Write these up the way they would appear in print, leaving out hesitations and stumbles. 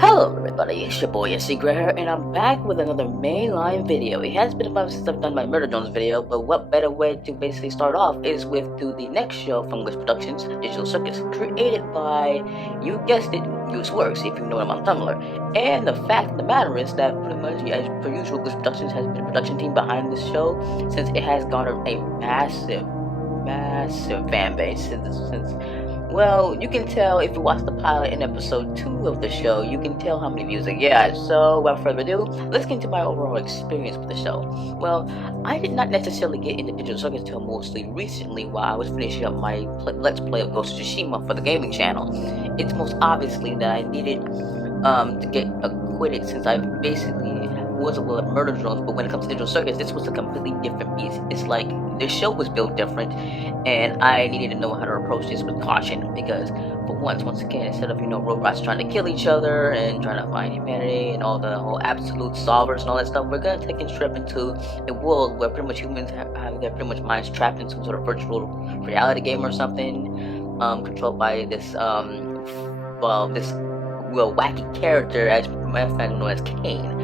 Hello everybody, it's your boy SCGRANT, and I'm back with another mainline video. It has been a while since I've done my Murder Drones video, but what better way to basically start off is with the next show from Glitch Productions, Digital Circus, created by, you guessed it, Works, if you know him on Tumblr. And the fact of the matter is that pretty much, as per usual, Glitch Productions has been the production team behind this show since it has garnered a massive fan base since well, you can tell if you watch the pilot in episode 2 of the show, you can tell how many views it got. So, without further ado, let's get into my overall experience with the show. Well, I did not necessarily get into Digital Circus until mostly recently while I was finishing up my Let's Play of Ghost of Tsushima for the gaming channel. It's most obviously that I needed to get acquitted since I basically was a little Murder Drones, but when it comes to Digital Circus, this was a completely different piece. It's like the show was built different, and I needed to know how to approach this with caution because, for once again, instead of robots trying to kill each other and trying to find humanity and all the whole absolute solvers and all that stuff, we're gonna take a trip into a world where pretty much humans have their pretty much minds trapped in some sort of virtual reality game or something, controlled by this wacky character as my friend known as Kane.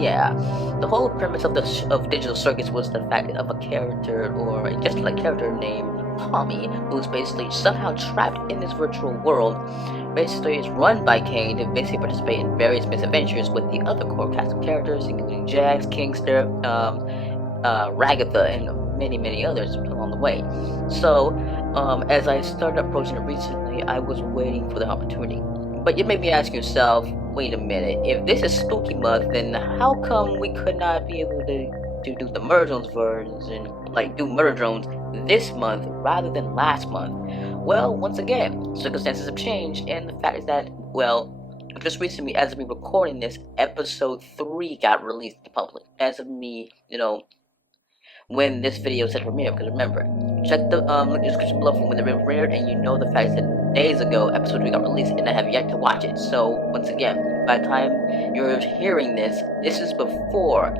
Yeah, the whole premise of Digital Circus was the fact of a character, or just like character named Tommy, who's basically somehow trapped in this virtual world. Basically, it's run by Kane to basically participate in various misadventures with the other core cast of characters, including Jax, Kingster, Ragatha, and many others along the way. So, as I started approaching it recently, I was waiting for the opportunity. But you may be asking yourself, wait a minute, if this is spooky month, then how come we could not be able to do the Murder Drones version, like do Murder Drones this month rather than last month? Well, once again, circumstances have changed, and the fact is that, well, just recently, as of me recording this, episode 3 got released to the public. As of me, when this video said premiere, because remember, check the link in the description below for when the video premiered, and you know the fact that days ago episode 3 got released, and I have yet to watch it. So once again, by the time you're hearing this is before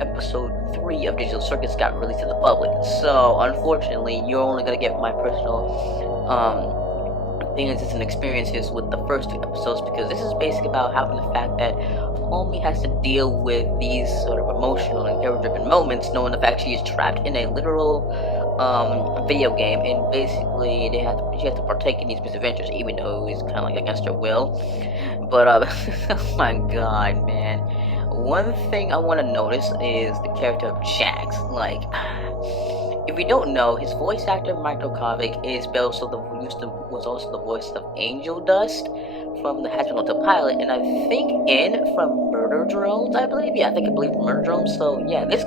episode 3 of Digital Circus got released to the public. So unfortunately, you're only gonna get my personal opinions and experiences with the first 2 episodes, because this is basically about having the fact that Homie has to deal with these sort of emotional and character-driven moments, knowing the fact she is trapped in a literal video game, and basically she has to partake in these misadventures, even though it's kind of like against her will. But oh my god, man! One thing I want to notice is the character of Jax. Like, if you don't know, his voice actor Mike Kovic was also the voice of Angel Dust from the Hashimoto pilot, and I think from Murder Drones, I believe. Yeah, I believe Murder Drones. So yeah, this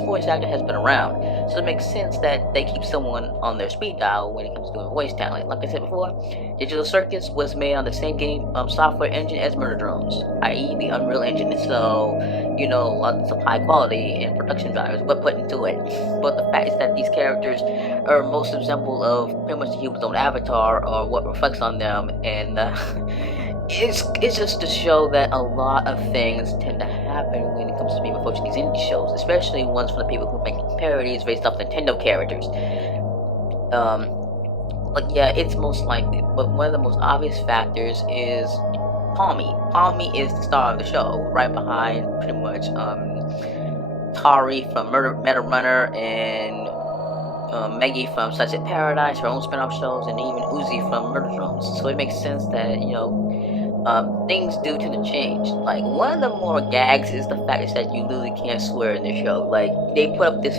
voice actor has been around, so it makes sense that they keep someone on their speed dial when it comes to doing voice talent. Like I said before, Digital Circus was made on the same game software engine as Murder Drones, i.e. the Unreal Engine. So lots of high quality and production values were put into it. But the fact is that these characters are most example of pretty much the human's own avatar, or what reflects on them, and it's just to show that a lot of things tend to happen when it comes to people approaching these indie shows, especially ones from the people who make parodies based off Nintendo characters. But yeah, it's most likely. But one of the most obvious factors is Palmy. Palmy is the star of the show, right behind pretty much Tari from Meta Runner, and Maggie from Sunset Paradise, her own spin-off shows, and even Uzi from Murder Drones. So it makes sense that things do tend to change. Like, one of the more gags is the fact is that you literally can't swear in the show. Like, they put up this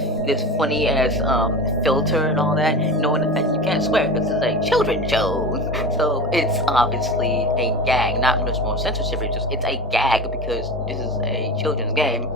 funny ass filter and all that, knowing the fact you can't swear because it's a children's show. So it's obviously a gag, not just more censorship. It's a gag because this is a children's game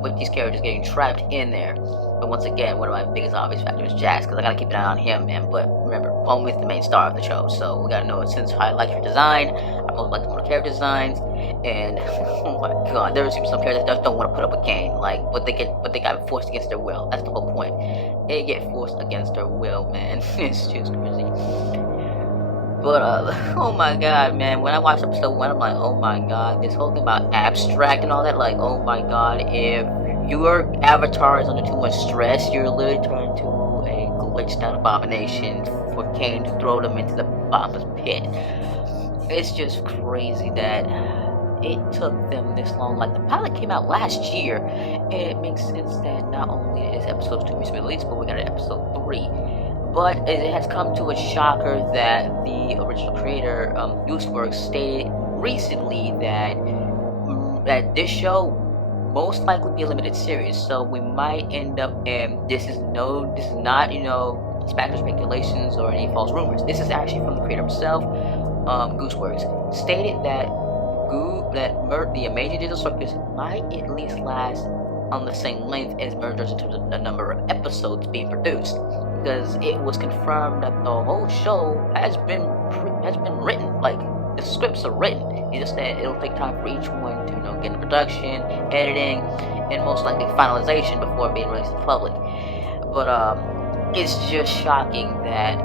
with these characters getting trapped in there. But once again, one of my biggest obvious factors is Jax, because I gotta keep an eye on him, man. But remember, Palmy is the main star of the show, so we gotta know it. Since I like her design, I most like some of the character designs, and oh my god, there are some characters that don't want to put up with Kane, like, but they got forced against their will. That's the whole point. They get forced against their will, man. It's just crazy. But oh my god, man, when I watched episode 1, I'm like, oh my god, this whole thing about abstract and all that, like, oh my god, if your avatar is under too much stress, you're literally turned to a glitched out abomination for Kane to throw them into the bottomless pit. It's just crazy that it took them this long. Like, the pilot came out last year, and it makes sense that not only is episode 2 recently released, but we got an episode 3. But it has come to a shocker that the original creator, Gooseworks, stated recently that this show most likely be a limited series, so we might end up, and this is not, speculations or any false rumors. This is actually from the creator himself, Gooseworks, stated that the Amazing Digital Circus might at least last on the same length as Mergers in terms of the number of episodes being produced, because it was confirmed that the whole show has been written. Like, the scripts are written. It's just that it'll take time for each one to get into production, editing, and most likely finalization before being released to the public. But it's just shocking that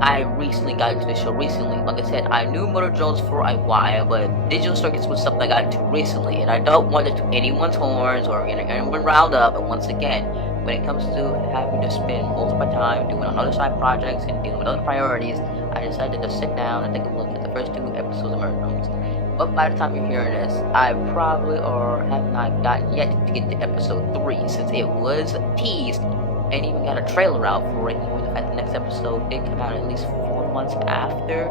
I recently got into the show recently. Like I said, I knew Murder Drones for a while, but Digital Circus was something I got into recently, and I don't want to toot anyone's horns or get anyone riled up. And once again, when it comes to having to spend most of my time doing other side projects and dealing with other priorities, I decided to sit down and take a look at the first 2 episodes of Murder Drones. But by the time you're hearing this, I probably have not gotten yet to get to episode 3, since it was teased and even got a trailer out for it. Even the fact the next episode did come out at least 4 months after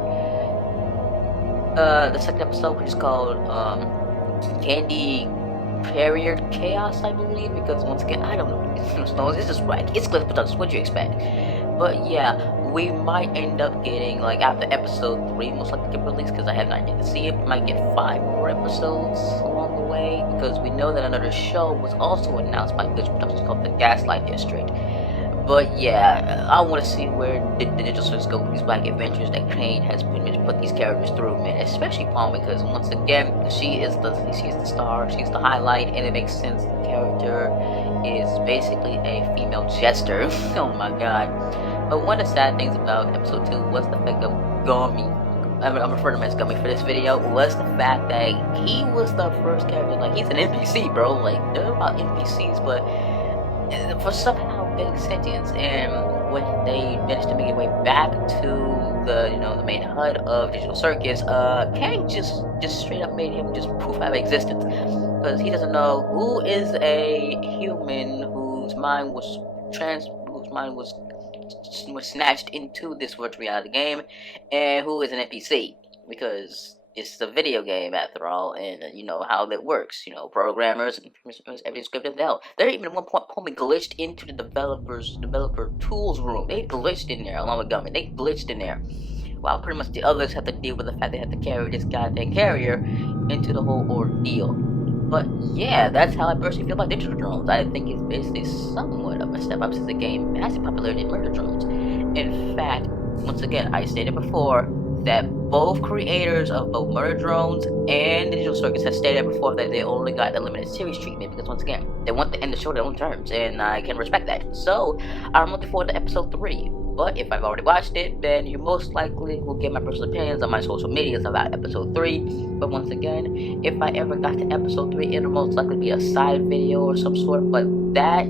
the second episode, which is called Candy Period Chaos, I believe, because once again, I don't know. It's just whack. It's Cliff Productions. What do you expect? But yeah, we might end up getting, like, after episode 3, most likely get released, because I have not yet to see it. We might get 5 more episodes along the way, because we know that another show was also announced by Glitch Productions called The Gaslight District. But yeah, I want to see where the Digital Circus go with these black adventures that Kane has put these characters through, man. Especially Palm, because once again, she is the star, she's the highlight, and it makes sense. The character is basically a female jester. Oh my god. But one of the sad things about episode 2 was the fact of Gummy. I'm referring to him as Gummy for this video. Was the fact that he was the first character. Like, he's an NPC, bro. Like, they're about NPCs, but for somehow getting sentience, and when they managed to make their way back to the main HUD of Digital Circus, Kang just straight up made him just poof out of existence, because he doesn't know who is a human whose mind was snatched into this virtual reality game, and who is an NPC, because it's a video game after all, and you know how that works. Programmers and everything scripted hell. They're even at one point glitched into the developer tools room. They glitched in there along with Gummy. They glitched in there, while pretty much the others have to deal with the fact they have to carry this goddamn carrier into the whole ordeal. But yeah, that's how I personally feel about Digital Drones. I think it's basically somewhat of a step up since the game has the popularity in Murder Drones. In fact, once again, I stated before that both creators of both Murder Drones and Digital Circus have stated before that they only got the limited series treatment, because once again, they want to end the show on their own terms, and I can respect that. So, I'm looking forward to episode 3. But if I've already watched it, then you most likely will get my personal opinions on my social medias about episode 3. But once again, if I ever got to episode 3, it'll most likely be a side video or some sort, but that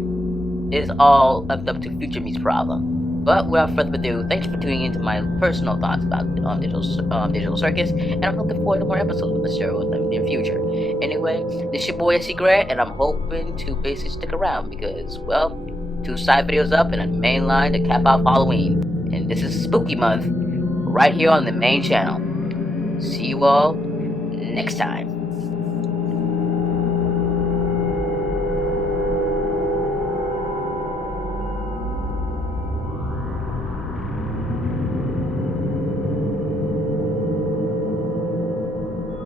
is all up to Future Me's problem. But without further ado, thank you for tuning into my personal thoughts about Digital Circus, and I'm looking forward to more episodes of the show in the near future. Anyway, this is your boy SCGRANT, and I'm hoping to basically stick around because, well, 2 side videos up and a main line to cap off Halloween. And this is Spooky Month, right here on the main channel. See you all next time.